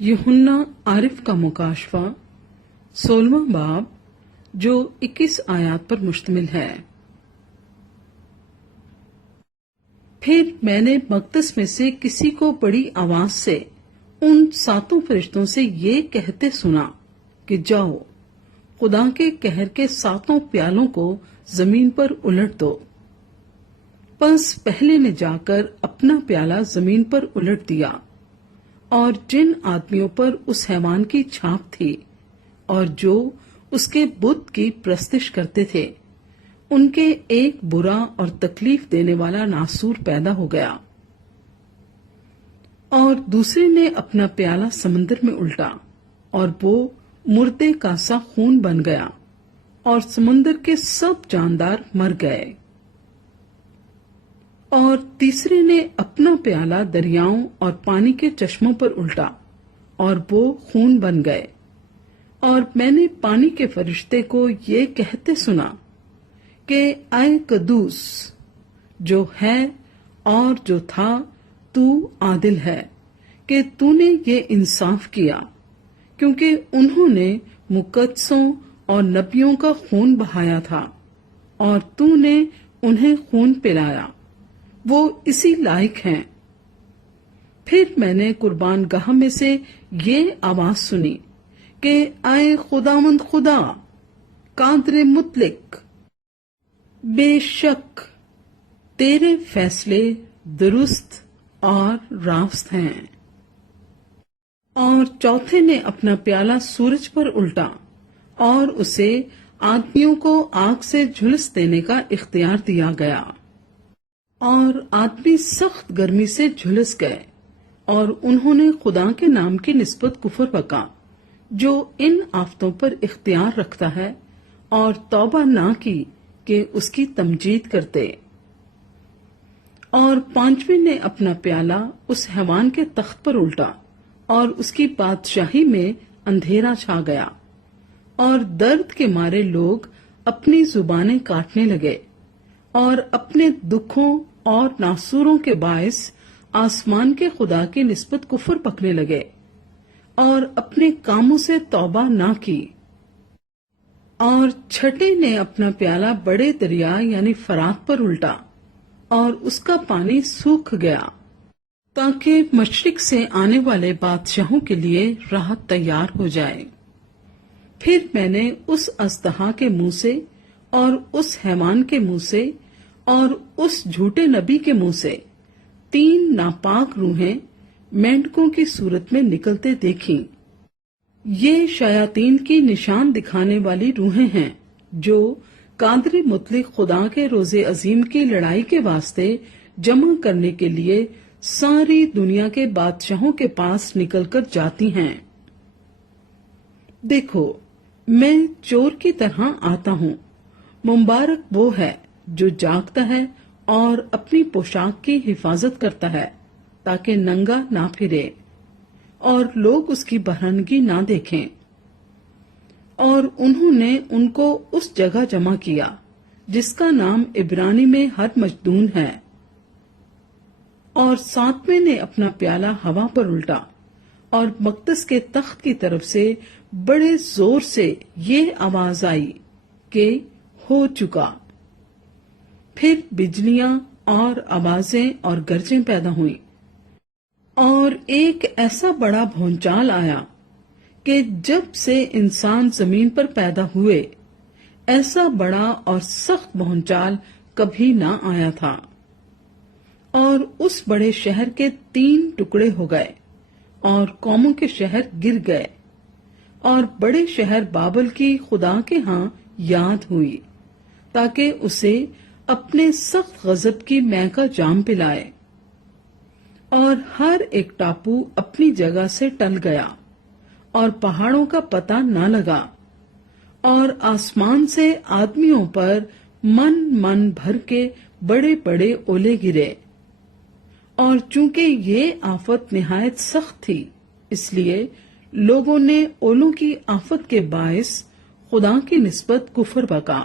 यूहन्ना आरिफ का मुकाशफा 16वां बाब जो 21 आयात पर मुश्तमिल है। फिर मैंने मकदस में से किसी को बड़ी आवाज से उन 7 फरिश्तों से ये कहते सुना कि जाओ, खुदा के कहर के 7 प्यालों को जमीन पर उलट दो। बस पहले ने जाकर अपना प्याला जमीन पर उलट दिया, और जिन आदमियों पर उस हैवान की छाप थी और जो उसके बुत की प्रस्तिश करते थे, उनके एक बुरा और तकलीफ देने वाला नासूर पैदा हो गया। और दूसरे ने अपना प्याला समंदर में उल्टा, और वो मुर्दे का सा खून बन गया, और समुद्र के सब जानदार मर गए। और तीसरे ने अपना प्याला दरियाओं और पानी के चश्मों पर उल्टा, और वो खून बन गए। और मैंने पानी के फरिश्ते को ये कहते सुना कि आए कदूस, जो है और जो था, तू आदिल है कि तूने ये इंसाफ किया, क्योंकि उन्होंने मुकद्दसों और नबियों का खून बहाया था, और तूने उन्हें खून पिलाया। वो इसी लायक हैं। फिर मैंने कुर्बान गाह में से ये आवाज सुनी कि आए खुदावंद खुदा, कादर मुतलिक, बेशक तेरे फैसले दुरुस्त और रास्त हैं। और चौथे ने अपना प्याला सूरज पर उल्टा, और उसे आदमियों को आग से झुलस देने का इख्तियार दिया गया। और आदमी सख्त गर्मी से झुलस गए, और उन्होंने खुदा के नाम की निस्बत कुफर बका जो इन आफतों पर इख्तियार रखता है, और तौबा ना की कि उसकी तमजीद करते। और 5वें ने अपना प्याला उस हैवान के तख्त पर उल्टा, और उसकी बादशाही में अंधेरा छा गया, और दर्द के मारे लोग अपनी जुबानें काटने लगे, और अपने दुखों और नासूरों के बायस आसमान के खुदा की निस्बत कुफर पकने लगे, और अपने कामों से तौबा ना की। और छठे ने अपना प्याला बड़े दरिया यानी फरात पर उल्टा, और उसका पानी सूख गया, ताकि मशरिक से आने वाले बादशाहों के लिए राहत तैयार हो जाए। फिर मैंने उस अजदहा के मुंह से और उस हैवान के मुंह से और उस झूठे नबी के मुंह से 3 नापाक रूहें मेंढकों की सूरत में निकलते देखीं। ये शयातीन की निशान दिखाने वाली रूहें हैं, जो कादर मुतलिक खुदा के रोजे अजीम की लड़ाई के वास्ते जमा करने के लिए सारी दुनिया के बादशाहों के पास निकलकर जाती हैं। देखो, मैं चोर की तरह आता हूँ। मुबारक वो है जो जागता है और अपनी पोशाक की हिफाजत करता है, ताकि नंगा ना फिरे और लोग उसकी बरहनगी ना देखें। और उन्होंने उनको उस जगह जमा किया जिसका नाम इब्रानी में हर मजदून है। और 7वें ने अपना प्याला हवा पर उल्टा, और मकदस के तख्त की तरफ से बड़े जोर से ये आवाज आई कि हो चुका। फिर बिजलियां और आवाजें और गरजें पैदा हुईं, और एक ऐसा बड़ा भौंचाल आया कि जब से इंसान जमीन पर पैदा हुए, ऐसा बड़ा और सख्त भौंचाल कभी ना आया था। और उस बड़े शहर के 3 टुकड़े हो गए, और कौमों के शहर गिर गए, और बड़े शहर बाबल की खुदा के हां याद हुई, ताकि उसे अपने सख्त गजब की मैं का जाम पिलाए। और हर एक टापू अपनी जगह से टल गया, और पहाड़ों का पता न लगा, और आसमान से आदमियों पर मन मन भर के बड़े बड़े ओले गिरे। और चूंकि ये आफत निहायत सख्त थी, इसलिए लोगों ने ओलों की आफत के बायस खुदा की निस्बत कुफर बका।